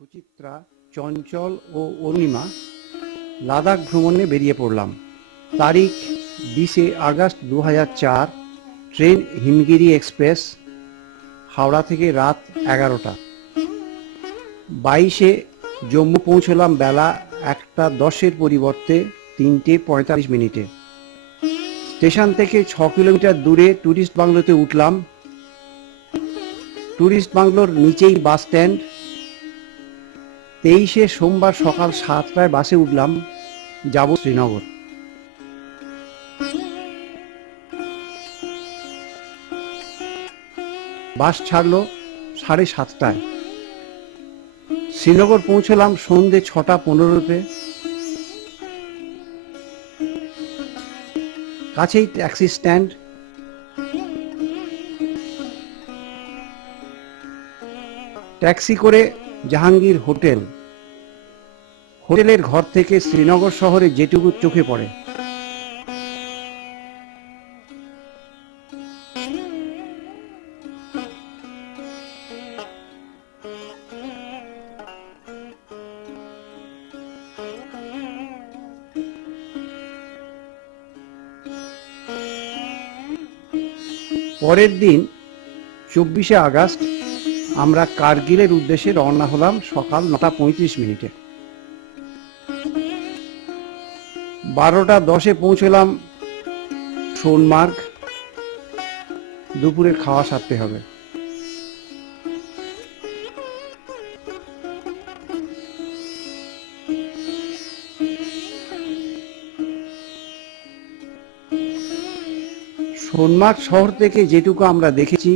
সুচিত্রা, চঞ্চল ও অরুণিমা লাদাখ ভ্রমণে বেরিয়ে পড়লাম। তারিখ 20 August 2004। Train Himgiri express, Howrah থেকে রাত 11টা। 22 জম্মু পৌঁছলাম বেলা 1:10 পরিবর্তে 3:45। স্টেশন থেকে 6 কিলোমিটার দূরে ট্যুরিস্ট বাংলোতে উঠলাম। ট্যুরিস্ট বাংলোর নিচেই বাস স্ট্যান্ড। 23 সোমবার সকাল 7টায় বাসে উঠলাম, যাব শ্রীনগর। বাস ছাড়লো 7:30টায়। শ্রীনগর পৌঁছলাম সন্ধ্যে 6:15-তে। কাছেই ট্যাক্সি স্ট্যান্ড। ট্যাক্সি করে জাহাঙ্গীর হোটেলের ঘর থেকে শ্রীনগর শহরে যেটুকু চোখে পড়ে। পরের দিন 24 আগস্ট আমরা কার্গিলের উদ্দেশ্যে রওনা হলাম সকাল 9:35। 12:10 পৌঁছলাম সোনমার্গ। দুপুরের খাওয়া সারতে হবে। সোনমার্গ শহর থেকে যেটুকু আমরা দেখেছি,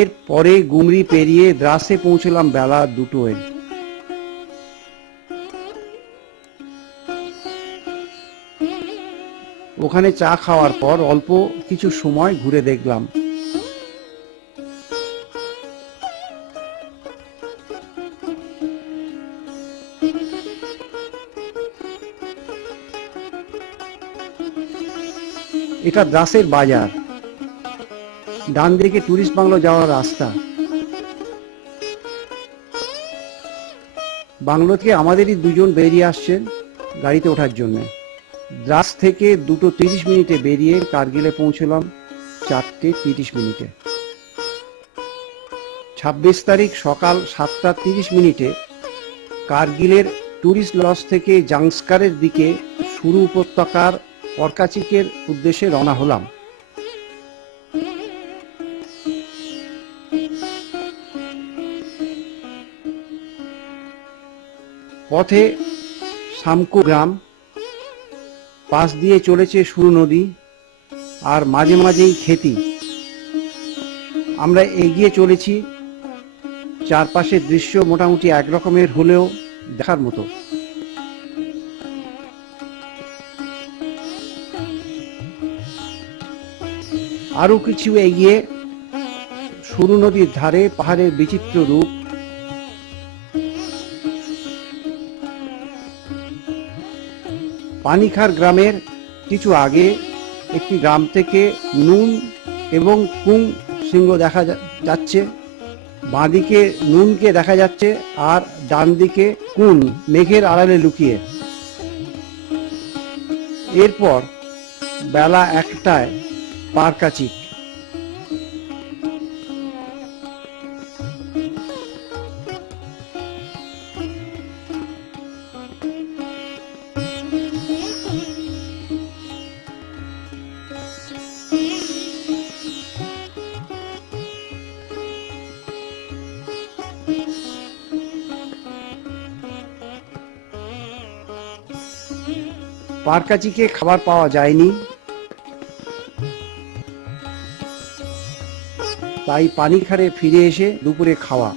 এর পরে গুমরি পেরিয়ে দ্রাসে পৌঁছলাম বেলা 2টায়। ওখানে চা খাওয়ার পর অল্প কিছু সময় ঘুরে দেখলাম। এটা দ্রাসের বাজার। ডান দিকে ট্যুরিস্ট বাংলো যাওয়ার রাস্তা। বাংলো থেকে আমাদেরই দুজন বেরিয়ে আসছেন গাড়িতে ওঠার জন্য। দ্রাস থেকে 2:30 বেরিয়ে কার্গিলে পৌঁছলাম 4:30। 26 তারিখ সকাল 7:30 কার্গিলের ট্যুরিস্ট লজ থেকে জাংস্কারের দিকে সুরু উপত্যকার অর্কাচিকের উদ্দেশ্যে রওনা হলাম। পথে সামকো গ্রাম, পাশ দিয়ে চলেছে সুরু নদী, আর মাঝে মাঝেই খেতি। আমরা এগিয়ে চলেছি। চারপাশের দৃশ্য মোটামুটি একরকমের হলেও দেখার মতো। আরো কিছু এগিয়ে সুরু নদীর ধারে পাহাড়ের বিচিত্র রূপ। পানিখার গ্রামের কিছু আগে একটি গ্রাম থেকে নুন এবং কুং সিংহ দেখা যাচ্ছে। বাঁদিকে নুনকে দেখা যাচ্ছে আর ডান দিকে কুন মেঘের আড়ালে লুকিয়ে। এরপর বেলা 1টায় পারকাচিক। পারকাচিকে খাবার পাওয়া যায়নি, তাই পানিখারে ফিরে এসে দুপুরে খাওয়া।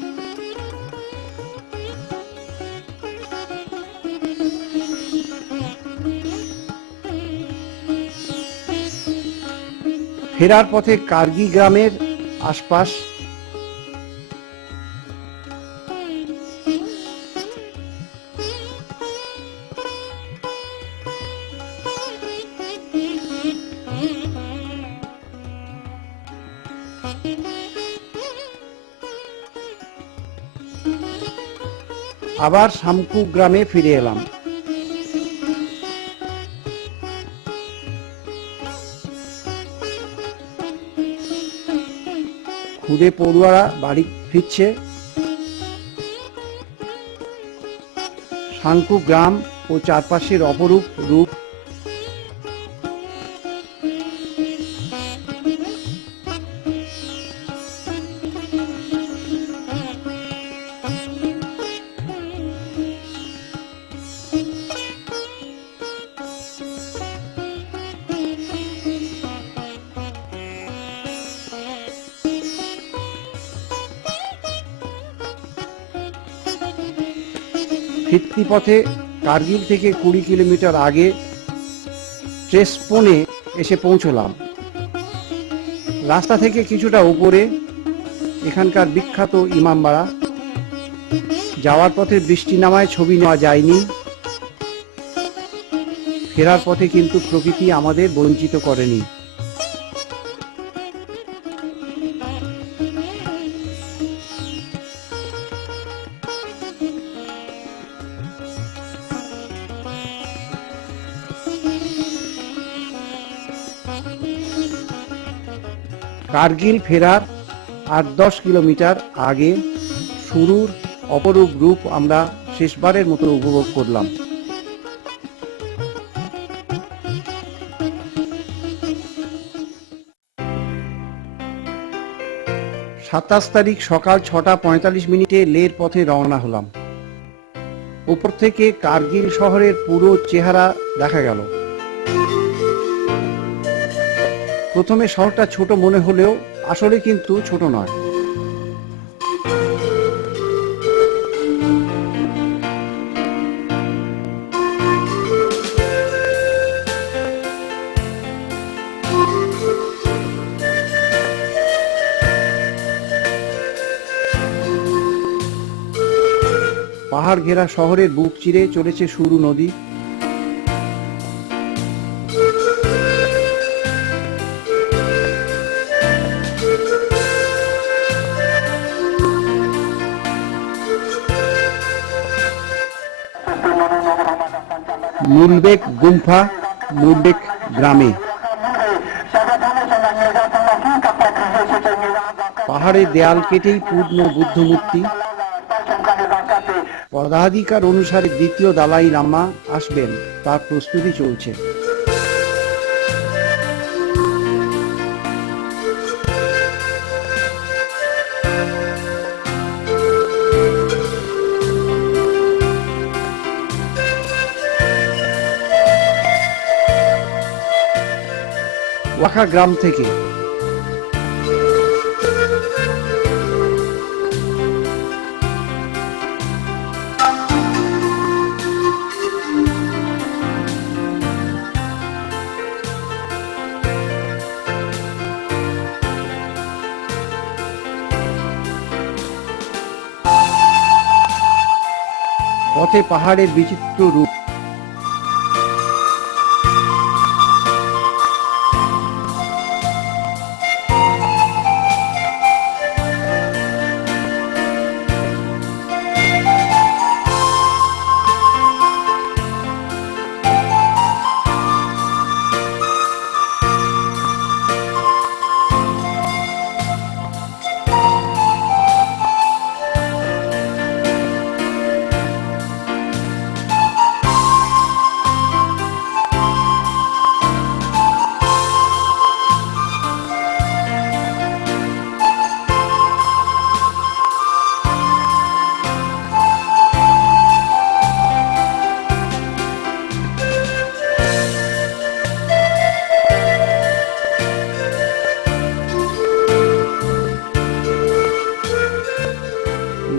ফেরার পথে কার্গি গ্রামের আশপাশ। আবার শামকু গ্রামে ফিরে এলাম। খুদে পড়ুয়ারা বাড়ি ফিরছে। শামকু গ্রাম ও চারপাশের অপরূপ রূপ। ফিরতি পথে কার্গিল থেকে 20 কিলোমিটার আগে ট্রেসপোনে এসে পৌঁছলাম। রাস্তা থেকে কিছুটা উপরে এখানকার বিখ্যাত ইমামবাড়া। যাওয়ার পথে বৃষ্টি নামায় ছবি নেওয়া যায়নি। ফেরার পথে কিন্তু প্রকৃতি আমাদের বঞ্চিত করেনি। কার্গিল ফেরার 8-10 কিলোমিটার আগে শুরুর অপরূপ রূপ আমরা শেষবারের মতো উপভোগ করলাম। 27 তারিখ সকাল 6:45 লের পথে রওনা হলাম। উপর থেকে কার্গিল শহরের পুরো চেহারা দেখা গেল। প্রথমে শহরটা ছোট মনে হলেও আসলে কিন্তু ছোট নয়। পাহাড় ঘেরা শহরের বুক চিরে চলেছে সুরু নদী। মুলবেক গুম্ফা মুলবেক গ্রামে। পাহাড়ের দেয়াল কেটেই পূর্ণ বুদ্ধমূর্তি। পদাধিকার অনুসারে দ্বিতীয় দালাই লামা আসবেন, তার প্রস্তুতি চলছে। ওয়াখা গ্রাম থেকে পথে পাহাড়ের বিচিত্র রূপ।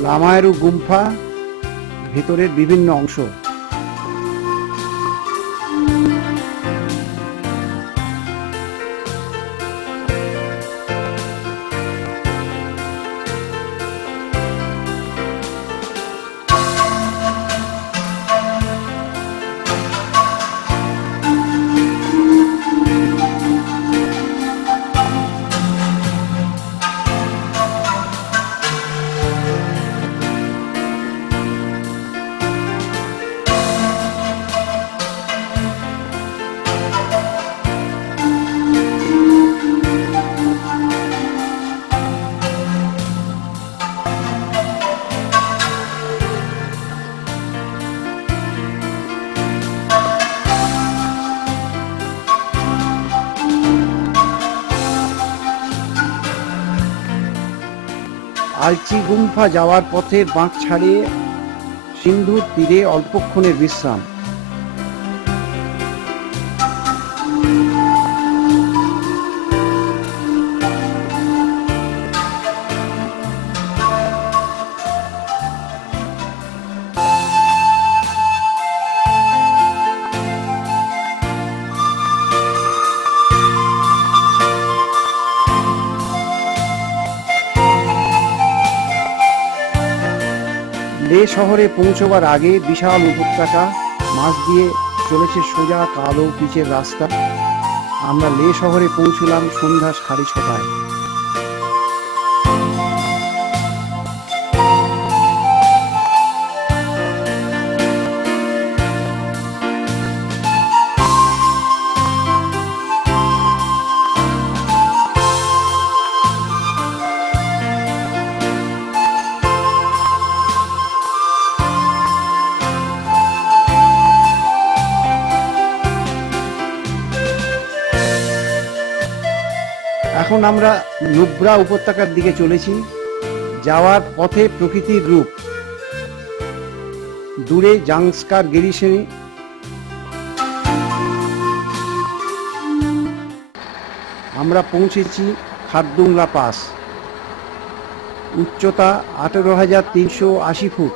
লামায়রু গুম্ফা ভেতরের বিভিন্ন অংশ। আলচি গুম্ফা যাওয়ার পথের বাঁক ছাড়িয়ে সিন্ধুর তীরে অল্পক্ষণের বিশ্রাম। লে শহরে পৌঁছবার আগে বিশাল উপত্যকা মাঝ দিয়ে চলেছে সোজা কালো পিচের রাস্তা। আমরা লে শহরে পৌঁছলাম সন্ধ্যা 6:30টায়। এখন আমরা নুব্রা উপত্যকার দিকে চলেছি। যাওয়ার পথে প্রকৃতির রূপ, দূরে জাংস্কার গিরিশ্রেণী, আমরা পৌঁছেছি খারদুংলা পাস। উচ্চতা 18,380 ফুট,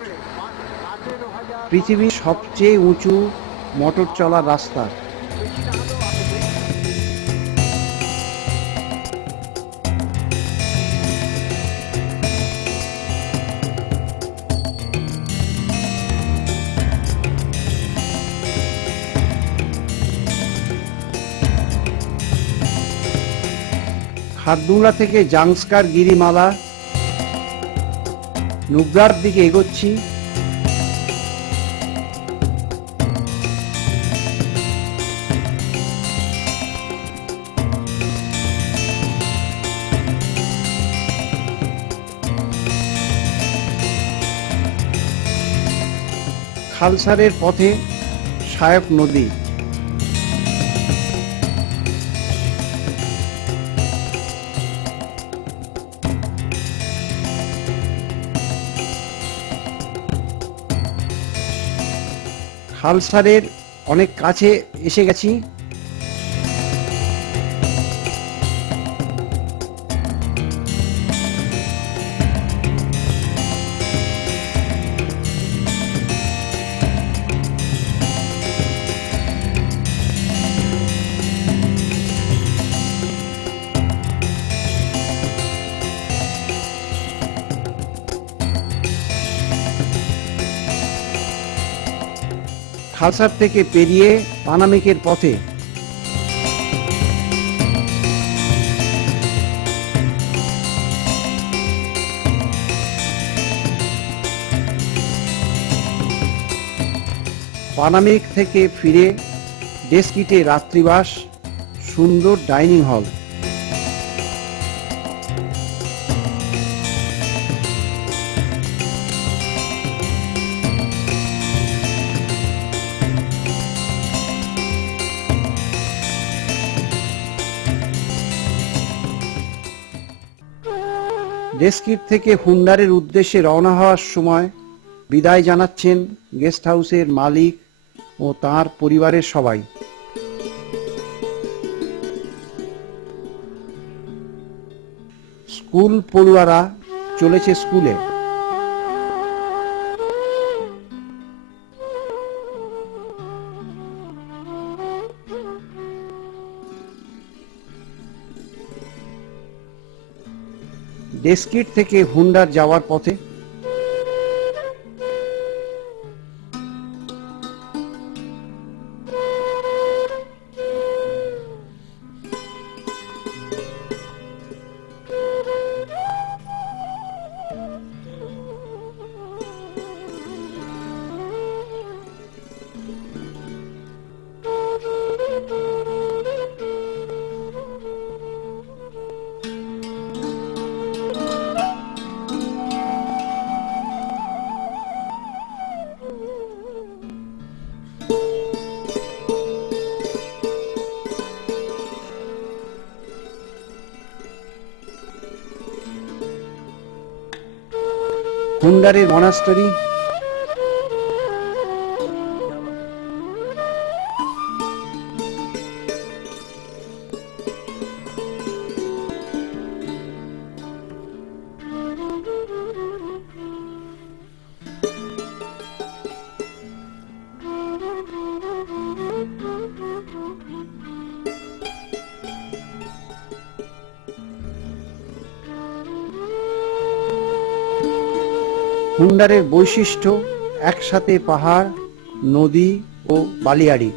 পৃথিবীর সবচেয়ে উঁচু মোটর চলার রাস্তা। খারদুংলা থেকে জাংস্কার গিরিমালা নুব্রার দিকে এগোচ্ছি। খালসারের পথে সায়ক নদী। খালসারের অনেক কাছে এসে গেছি। খালসার থেকে পেরিয়ে পানামেকের পথে। পানামেক থেকে ফিরে ডেস্কিটে রাত্রিবাস, সুন্দর ডাইনিং হল। ডেস্কিট থেকে হুন্ডারের উদ্দেশ্যে রওনা হওয়ার সময় বিদায় জানাচ্ছেন গেস্ট হাউসের মালিক ও তার পরিবারের সবাই। স্কুল পড়ুয়ারা চলেছে স্কুলে। ডেস্কিট থেকে হুন্ডার যাওয়ার পথে হুন্ডারের মনাস্টারি, হুন্ডারের বৈশিষ্ট্য একসাথে পাহাড়, নদী ও বালিয়াড়ি।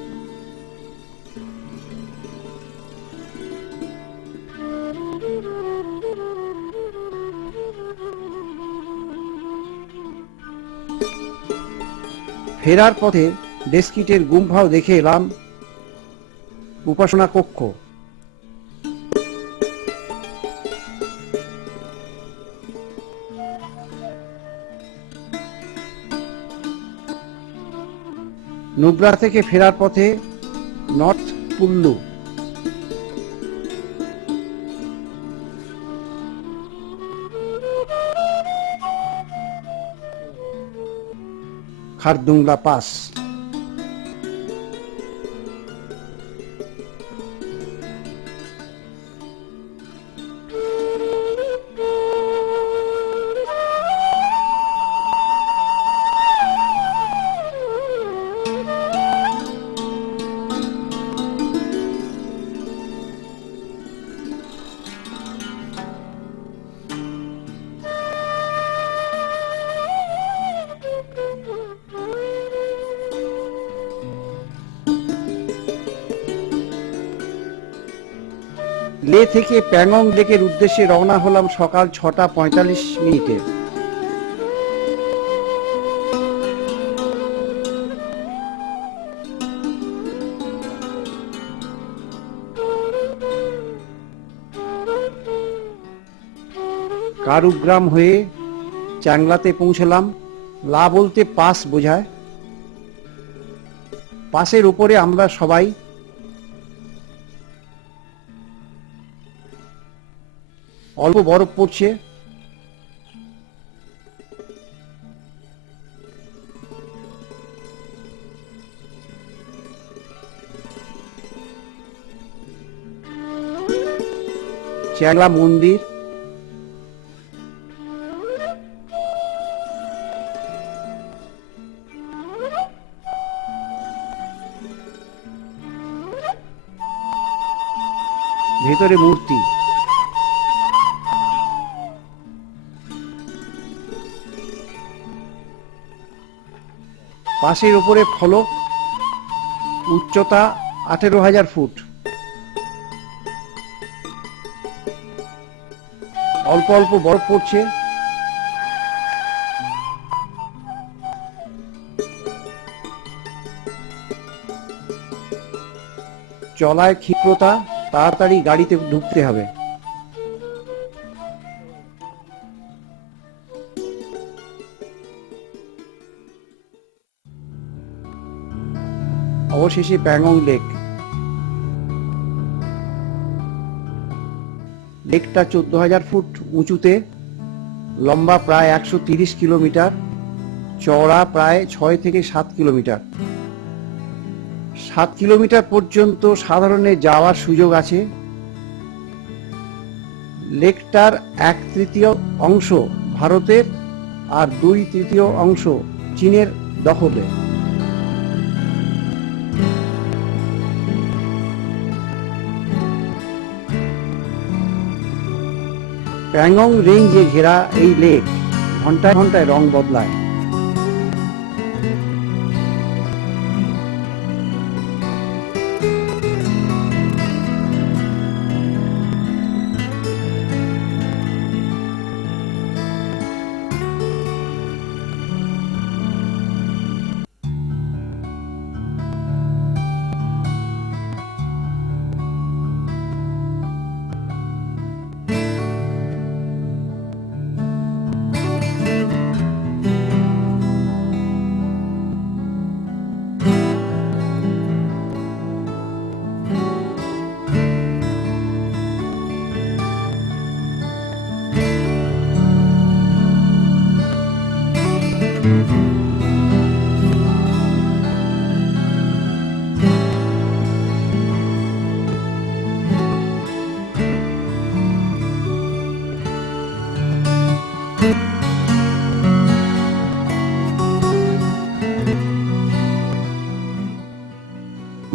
ফেরার পথে ডেস্কিটের গুম্ফাও দেখে এলাম, উপাসনা কক্ষ। নুব্রা থেকে ফেরার পথে নর্থ কুল্লু, খারদুংলা পাস। লে থেকে প্যাংগং লেকের উদ্দেশ্যে রওনা হলাম সকাল 6:45। কারুগ্রাম হয়ে চ্যাংলাতে পৌঁছলাম। লা বলতে পাস বোঝায়। পাসের উপরে আমরা সবাই। অল্প বরফ পড়ছে। চ্যাংলা মন্দির, ভেতরে মূর্তি। পাশের উপরে ফলক, উচ্চতা 18,000 ফুট। অল্প অল্প বরফ পড়ছে। চলায় ক্ষিপ্রতা, তাড়াতাড়ি গাড়িতে ঢুকতে হবে। অবশেষে প্যাংগং লেক। লেকটা 14,000 ফুট উঁচুতে, লম্বা প্রায় 130 কিলোমিটার, চওড়া প্রায় 6 থেকে 7 কিলোমিটার। 7 কিলোমিটার পর্যন্ত সাধারণে যাওয়ার সুযোগ আছে। লেকটার 1/3 অংশ ভারতের আর 2/3 অংশ চীনের দখলে। প্যাংগং রেঞ্জে ঘেরা এই লেক ঘন্টায় ঘন্টায় রং বদলায়।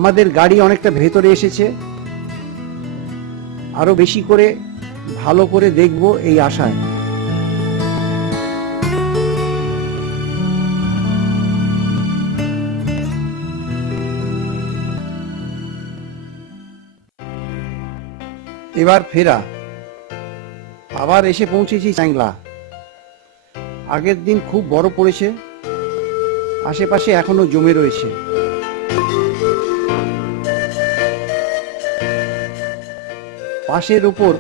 আমাদের গাড়ি অনেকটা ভেতরে এসেছে, আরো বেশি করে ভালো করে দেখব এই আশায়। এবার ফেরা, আবার এসে পৌঁছেছি চ্যাংলা। আগের দিন খুব বড় পড়েছে, আশেপাশে এখনো জমে রয়েছে। পাশের ওপর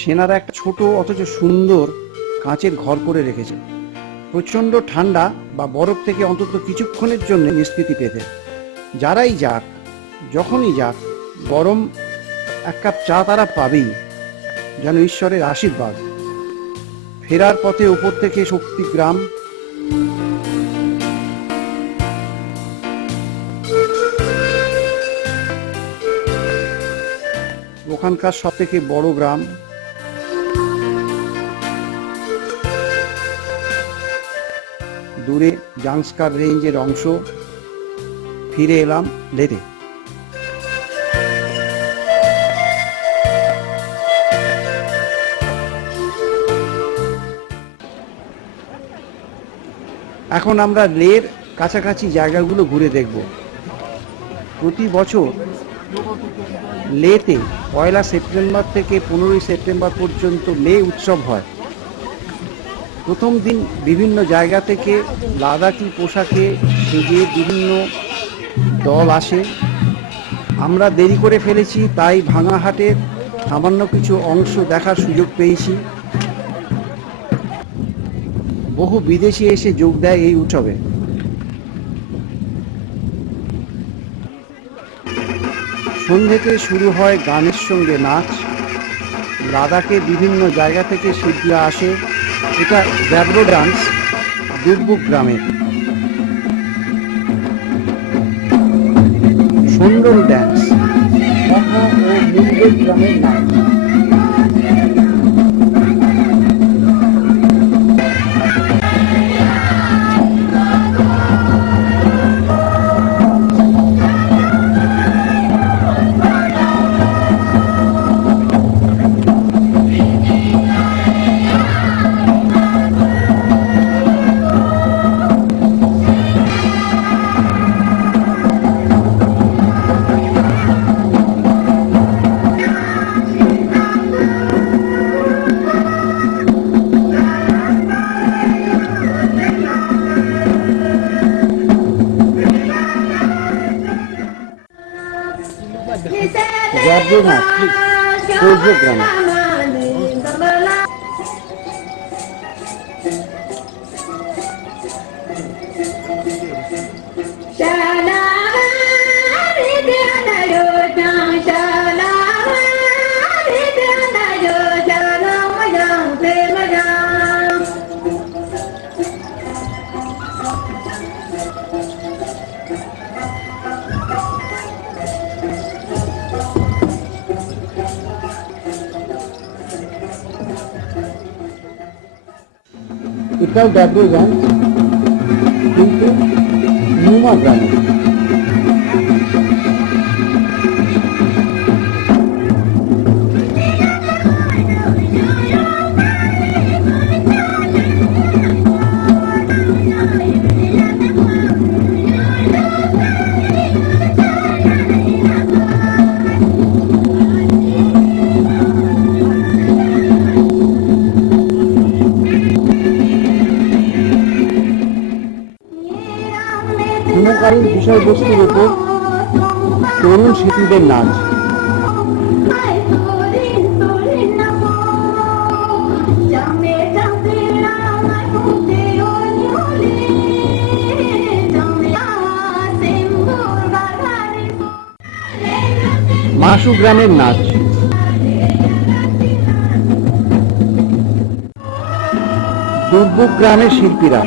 সেনারা একটা ছোট অথচ সুন্দর কাঁচের ঘর করে রেখেছে, প্রচন্ড ঠান্ডা বা বরফ থেকে অন্তত কিছুক্ষণের জন্য নিষ্কৃতি পেতে। যারাই যাক, যখনই যাক, গরম এক কাপ চা তারা পাবেই, যেন ঈশ্বরের আশীর্বাদ। ফেরার পথে উপর থেকে শক্তিগ্রাম, ওখানকার সব থেকে বড় গ্রাম। দূরে জাংস্কার রেঞ্জের অংশ। ফিরে এলাম লেতে। এখন আমরা লের কাছাকাছি জায়গাগুলো ঘুরে দেখব। প্রতি বছর লেতে 1 সেপ্টেম্বর থেকে 15 সেপ্টেম্বর পর্যন্ত লে উৎসব হয়। প্রথম দিন বিভিন্ন জায়গা থেকে লাদাখি পোশাকে সেজে বিভিন্ন দল আসে। আমরা দেরি করে ফেলেছি, তাই ভাঙাহাটের সামান্য কিছু অংশ দেখার সুযোগ পেয়েছি। বহু বিদেশি এসে যোগ দেয় এই উৎসবে। সন্ধ্যেতে শুরু হয় গানের সঙ্গে নাচ। লাদাখে বিভিন্ন জায়গা থেকে শিল্পীরা আসে। এটা ব্যাব্রো ডান্স, দুর্বুক গ্রামের। সুন্দর ড্যান্স, মহা ও মুঙ্গের গ্রামের নাচ। ব্যাব্রো নাচ দুর্বুক গ্রামে। এটাও ব্যাব্রো গান, কিন্তু নুমা গ্রামে। সমকালীন বিষয়বস্তুর উপর তরুণ শিল্পীদের নাচ। মাসু গ্রামের নাচ। দুর্বুক গ্রামের শিল্পীরা।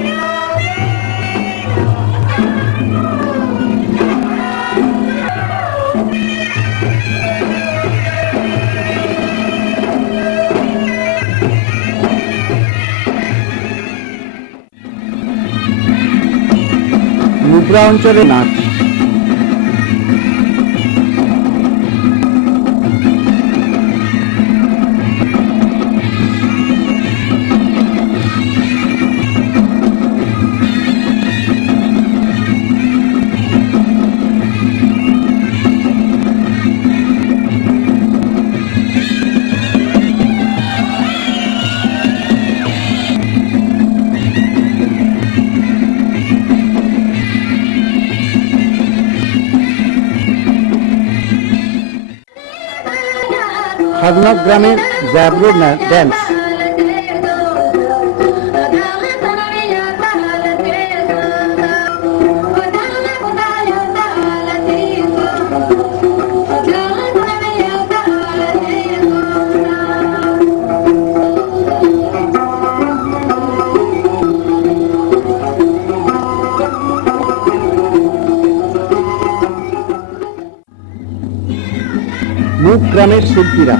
নুব্রা অঞ্চলে নাচ। বাগনাথ গ্রামের গ্যাব্রো ড্যান্স। মুখ গ্রামের শিল্পীরা।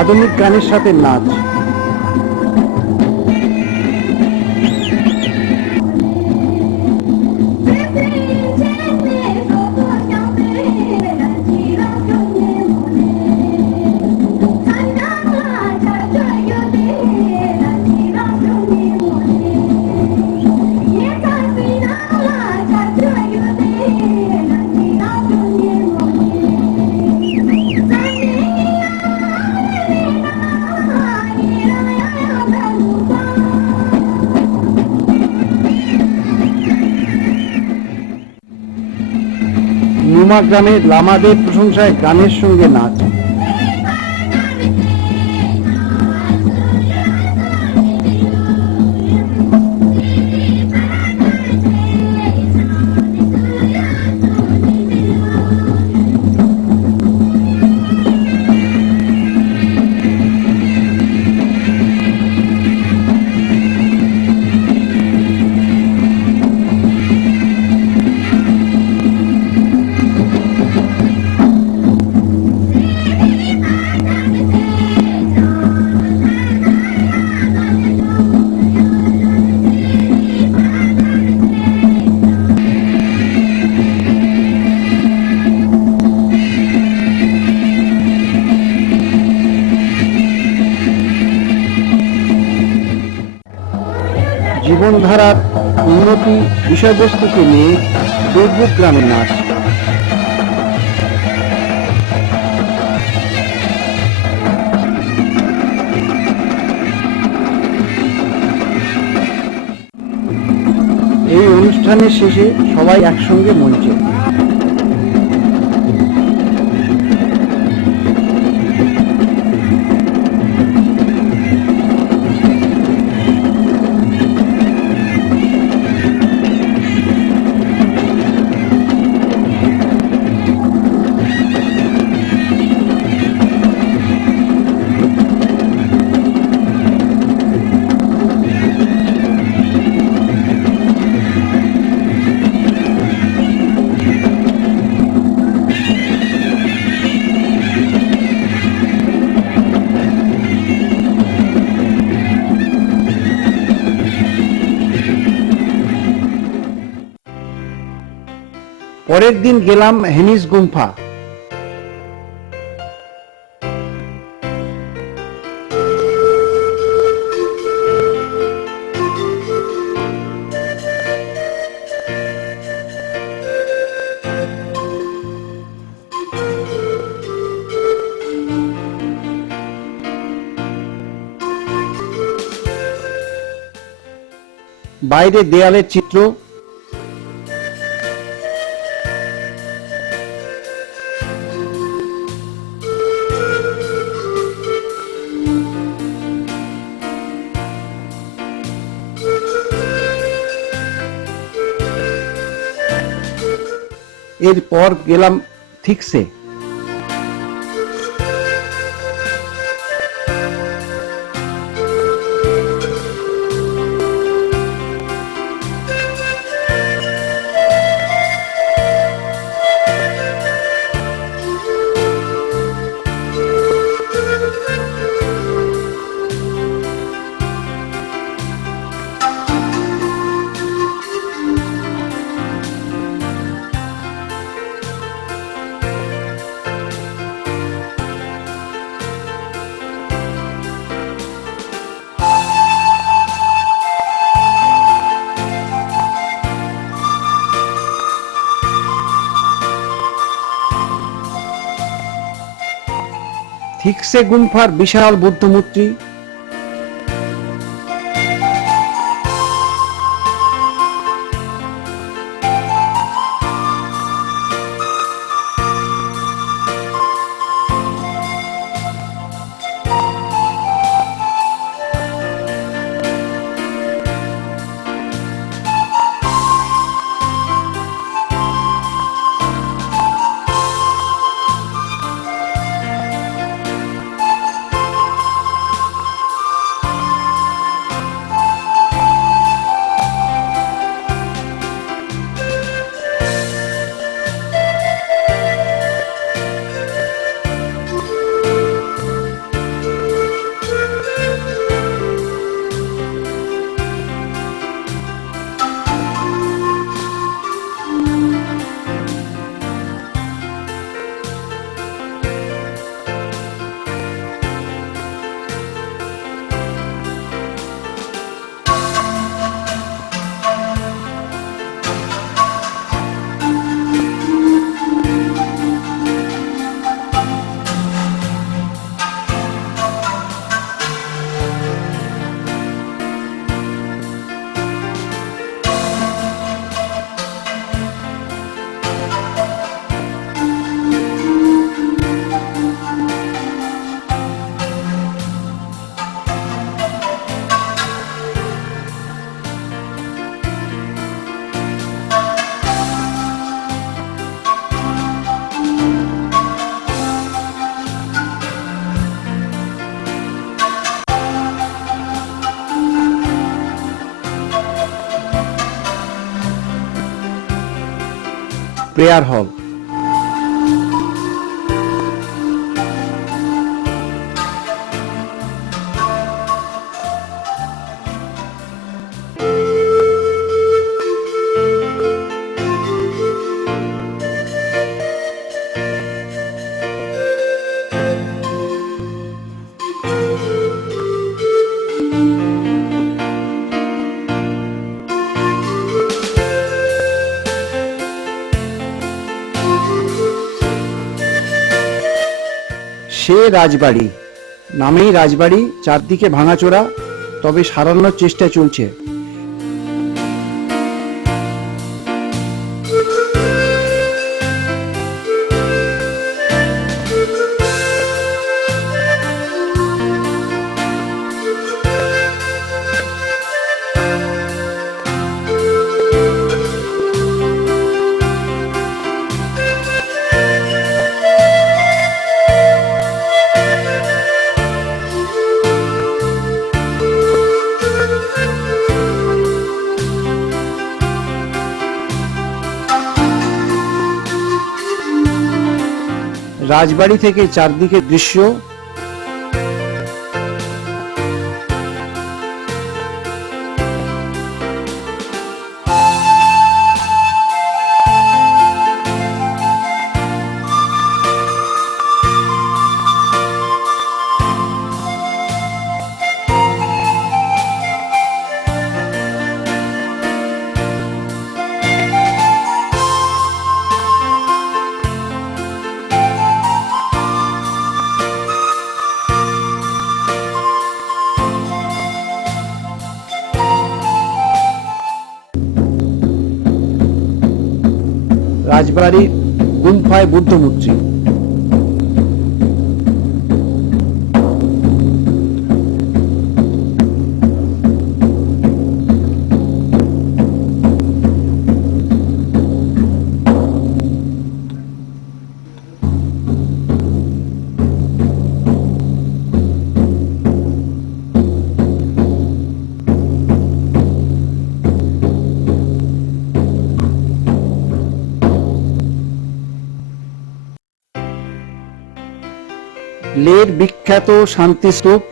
আধুনিক গানের সাথে নাচ। নুমা গ্রামের লামাদের প্রশংসায় গানের সঙ্গে নাচ। জীবনধারার উন্নতি বিষয়বস্তুকে নিয়ে দুর্ভোগ গ্রামের নাচ। এই অনুষ্ঠানের শেষে সবাই একসঙ্গে মঞ্চে। পরের দিন গেলাম হেনিস গুম্ফা। বাইরে দেয়ালের চিত্র, এরপর গেলাম থিকসে। থিকসে গুম্ফার বিশাল বুদ্ধমূর্তি, প্রেয়ার হল। সে রাজবাড়ি নামেই রাজবাড়ি, চারদিকে ভাঙাচোরা, তবে সারানোর চেষ্টা চলছে। রাজবাড়ি থেকে চারদিকে দৃশ্য, রাজবাড়ি গুম্ফায় বুদ্ধমূর্তি। লের বিখ্যাত শান্তিস্তূপ,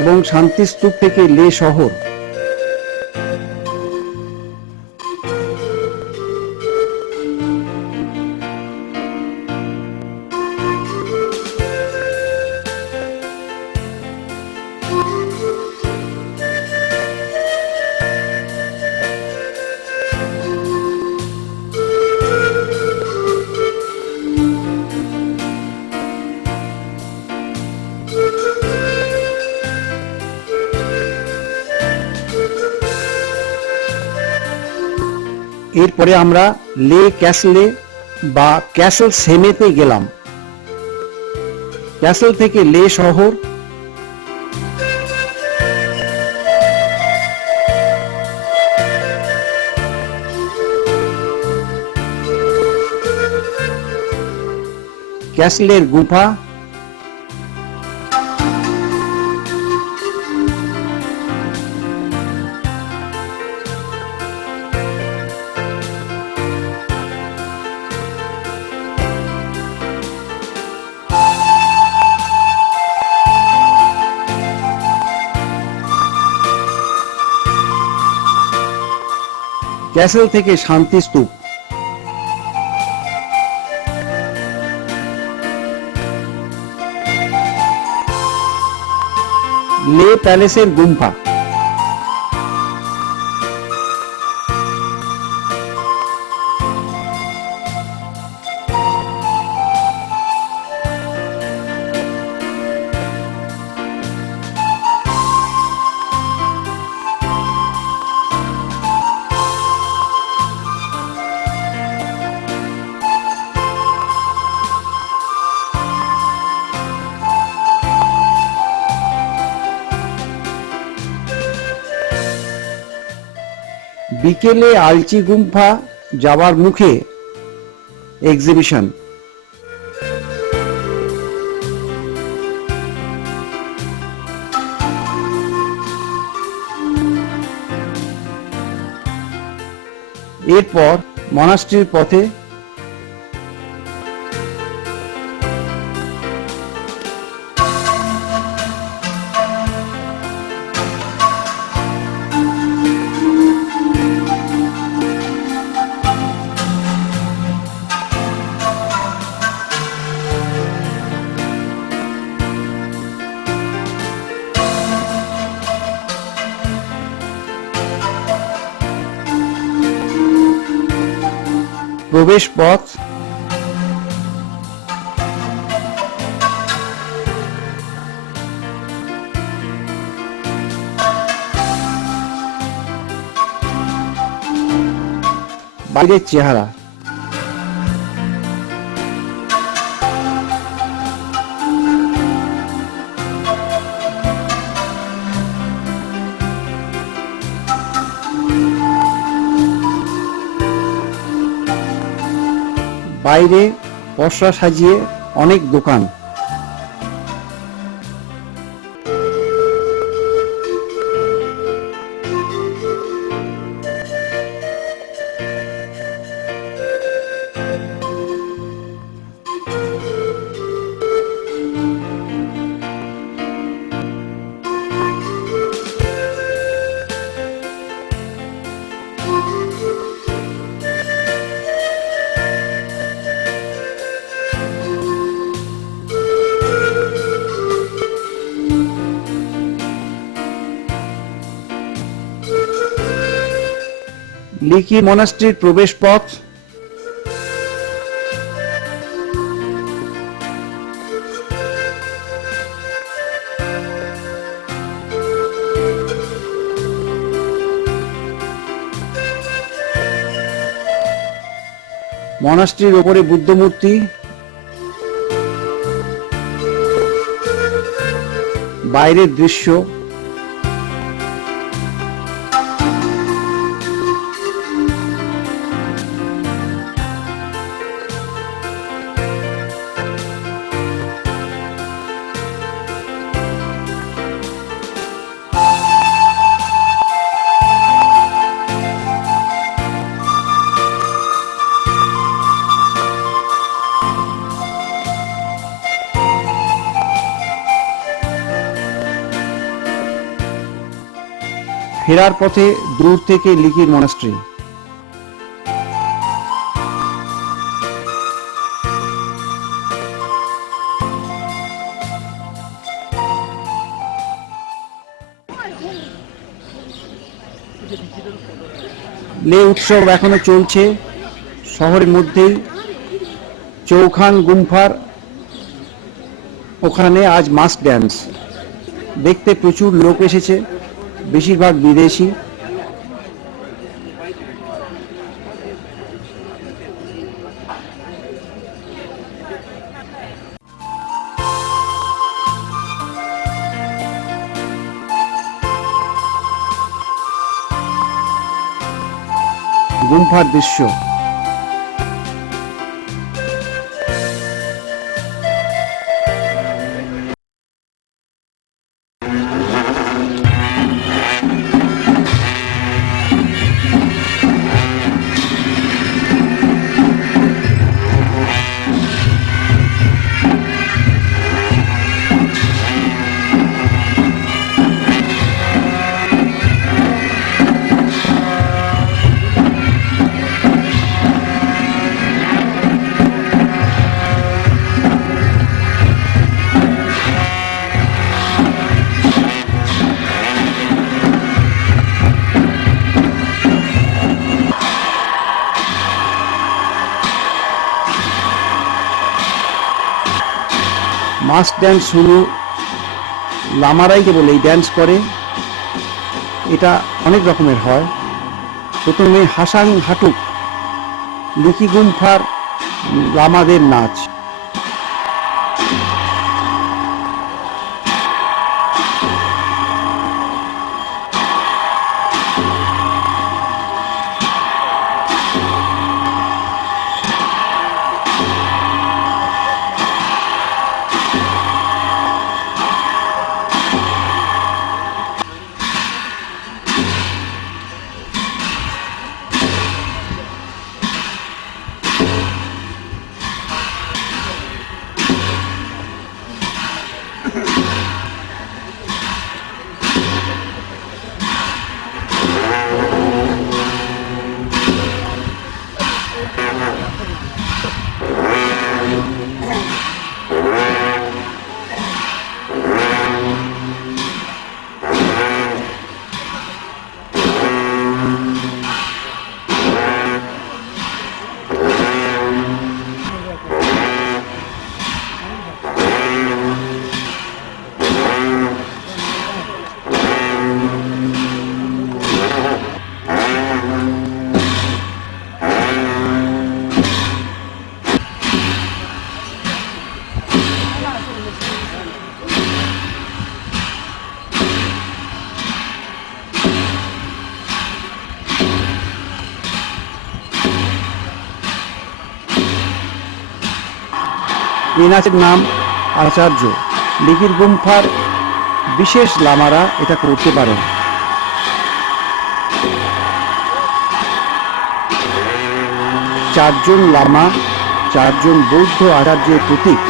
এবং শান্তিস্তূপ থেকে লে শহর। এরপরে আমরা লে ক্যাসলে বা ক্যাসল সেমেতে গেলাম। ক্যাসল থেকে লে শহর, ক্যাসলের গুফা, ক্যাসল থেকে শান্তি স্তূপ, লে প্যালেসের গুম্ফা, বিকেলে আলচি গুম্ফা যাওয়ার মুখে এক্সিবিশন। এরপর মনাস্ট্রির পথে প্রবেশ পথ, বাইরের চেহারা, বাইরে পসরা সাজিয়ে অনেক দোকান। লিকি মনাস্ট্রির প্রবেশ পথ, মনাস্ট্রির ওপরে বুদ্ধ মূর্তি, বাইরের দৃশ্য, ফেরার পথে দূর থেকে লিকির মনাস্ট্রি। লে উৎসব এখনো চলছে শহরের মধ্যেই। চৌখান গুম্ফার ওখানে আজ মাস্ক ড্যান্স দেখতে প্রচুর লোক এসেছে, বেশিরভাগ বিদেশি। গুম্ফার দৃশ্য। মাস্ক ড্যান্স হলো লামারাই কেবল এই ড্যান্স করে। এটা অনেক রকমের হয়। প্রথমে হাসাং হাটুক লিকি গুম্ফার লামাদের নাচ। এই নাচের নাম আচার্য। লিকির গুম্ফার বিশেষ লামারা এটা করতে পারেন। চারজন লামা চারজন বৌদ্ধ আচার্যের প্রতীক।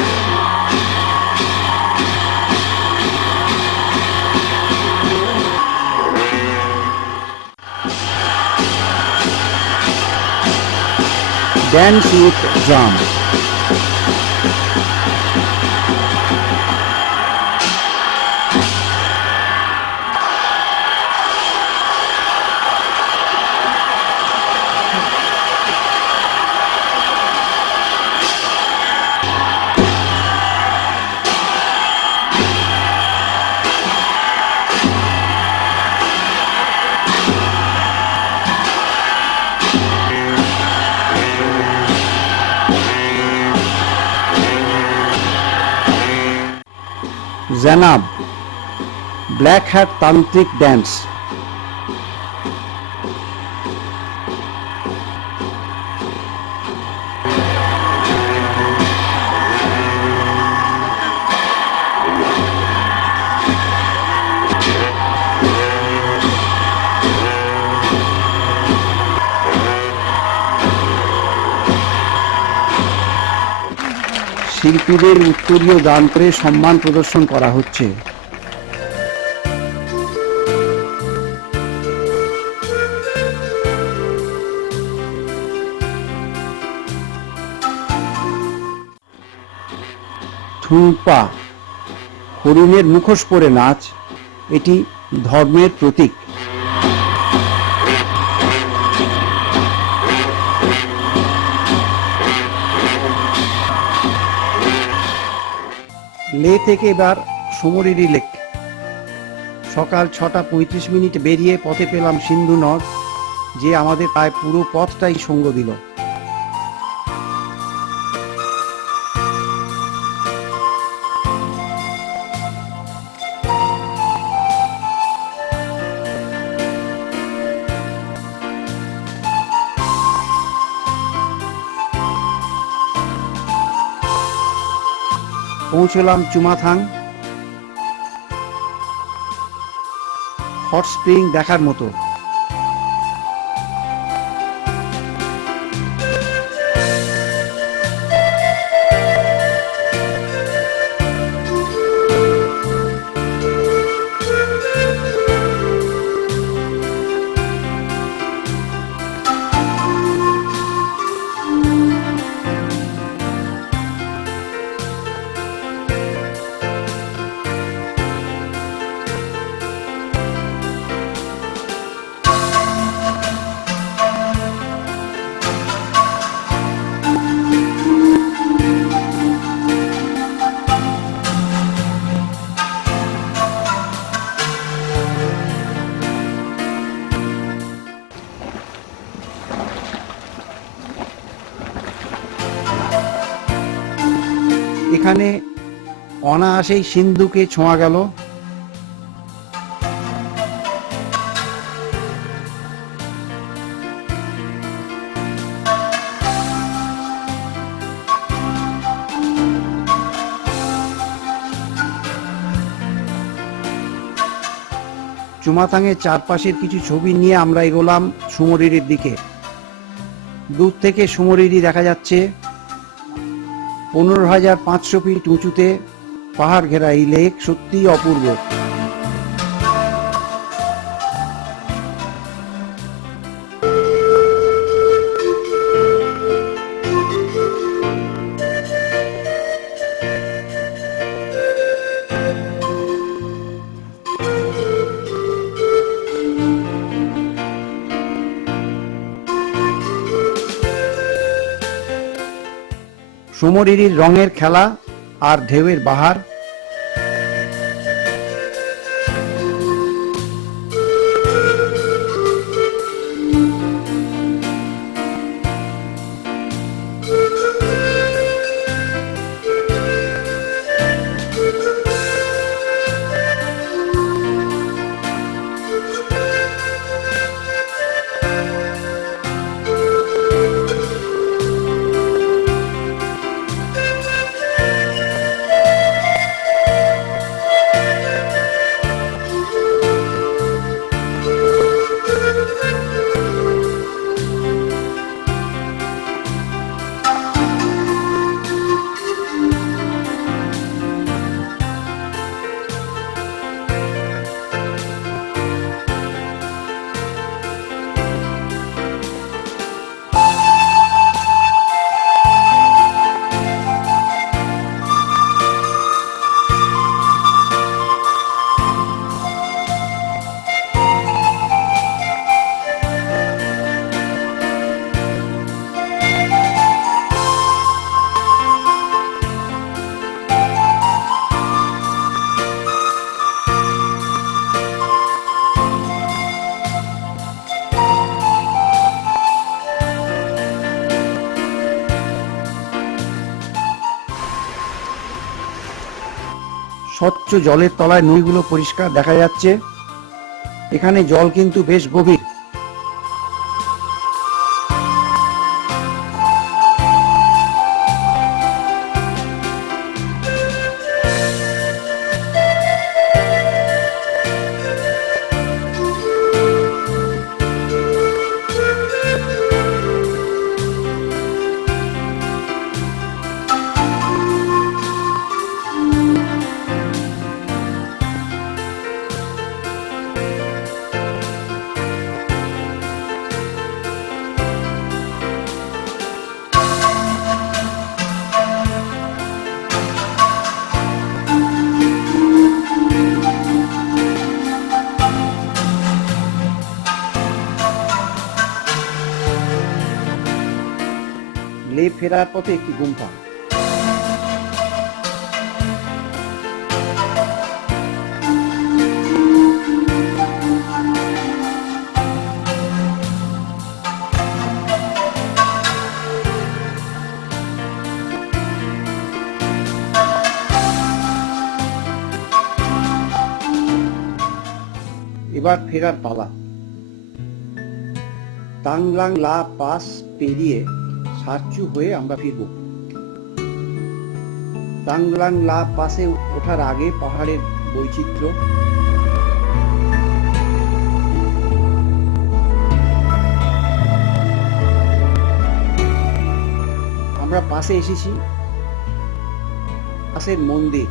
Dance with drum. Zanab, Black Hat Tantric Dance. শিল্পীদের উত্তরীয় দান করে সম্মান প্রদর্শন করা হচ্ছে। থুংপা, হরিণের মুখোশ পরে নাচ। এটি ধর্মের প্রতীক। লে থেকে এবার সমরিরি লেক। সকাল 6:35 বেরিয়ে পথে পেলাম সিন্ধু নদ, যে আমাদের প্রায় পুরো পথটাই সঙ্গ দিল। পৌঁছলাম চুমাথাং। হট স্প্রিং দেখার মতো। এখানে অনায়াসেই সিন্ধুকে ছোঁয়া গেল। চুমাথাংয়ের চারপাশের কিছু ছবি নিয়ে আমরা এগোলাম সুমরিরির দিকে। দূর থেকে সুমরিরি দেখা যাচ্ছে। 15,500 ফিট উঁচুতে পাহাড় ঘেরা এই লেক সত্যিই অপূর্ব। সুমরিরির রঙের খেলা আর ঢেউয়ের বাহার। স্বচ্ছ জলের তলায় নদীগুলো পরিষ্কার দেখা যাচ্ছে। এখানে জল কিন্তু বেশ গভীর। লে ফেরার পথে একটি গুম্ফা। এবার ফেরার পালা। তাংলাং লা পাস পেরিয়ে সারচু হয়ে আমরা ফিরব। টাংলাং লা পাসে ওঠার আগে পাহাড়ের বৈচিত্র্য, আমরা পাশে এসেছি পাশের মন্দির।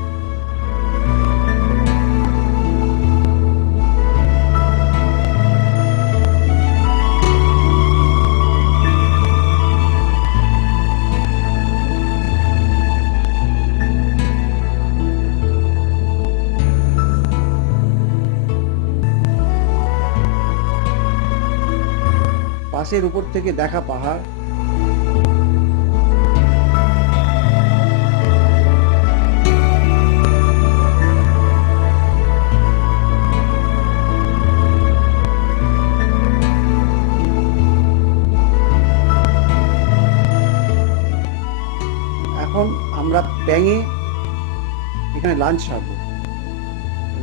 পাশের উপর থেকে দেখা পাহাড়, এখন আমরা প্যাঙে এখানে লাঞ্চ সারবো।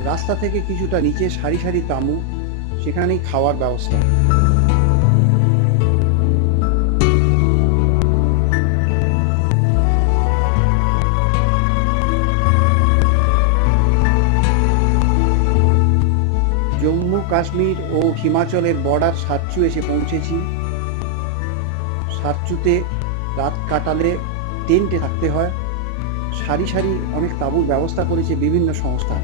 রাস্তা থেকে কিছুটা নিচে সারি সারি তাঁবু, সেখানেই খাওয়ার ব্যবস্থা। জম্মু কাশ্মীর ও হিমাচলের বর্ডার সাতচু এসে পৌঁছেছি। সাতচুতে রাত কাটালে টেন্টে থাকতে হয়। সারি সারি অনেক তাঁবুর ব্যবস্থা করেছে বিভিন্ন সংস্থা।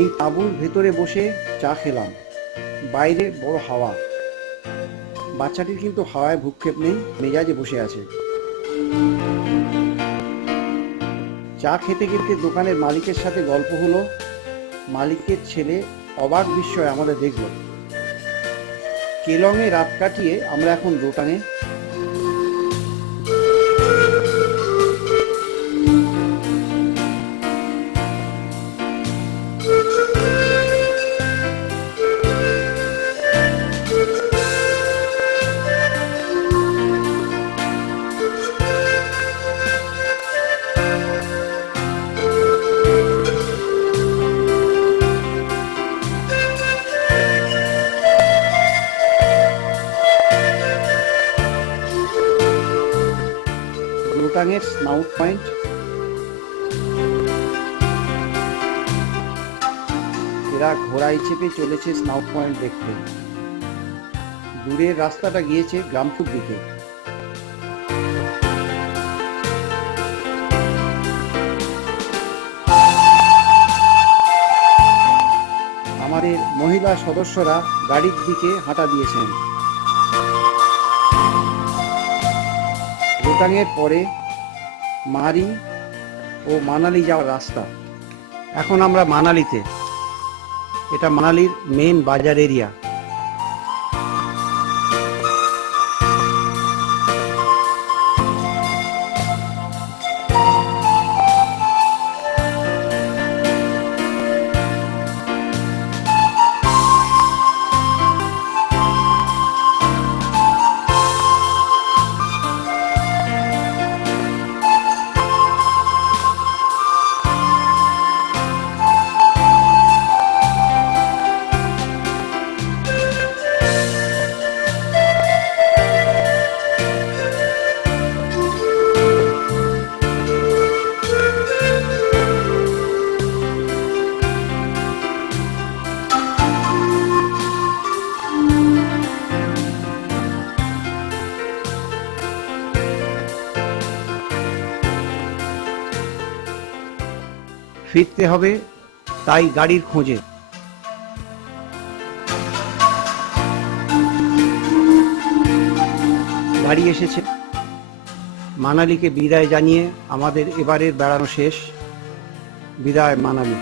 এই তাঁবুর ভেতরে বসে চা খেলাম। বাইরে বড় হাওয়া। বাচ্চাটির কিন্তু হাওয়ায় ভ্রুক্ষেপ নেই, মেজাজে বসে আছে। চা খেতে খেতে দোকানের মালিকের সাথে গল্প হলো। মালিকের ছেলে অবাক বিস্ময়ে আমাদের দেখল। কেলংয়ে রাত কাটিয়ে আমরা এখন রোটাঙে। রোটাঙের স্নাউট পয়েন্ট। এরা ঘোড়ায় চেপে চলেছে স্নাউট পয়েন্ট দেখতে। দূরের রাস্তাটা গিয়েছে গ্রামপুর দিকে। আমাদের মহিলা সদস্যরা গাড়ির দিকে হাঁটা দিয়েছেন। রোটাঙের পরে মারি ও মানালি যাওয়ার রাস্তা। এখন আমরা মানালিতে। এটা মানালির মেন বাজার এরিয়া। ফিরতে হবে, তাই গাড়ির খোঁজে। গাড়ি এসেছে। মানালিকে বিদায় জানিয়ে আমাদের এবারের বেড়ানো শেষ। বিদায় মানালি।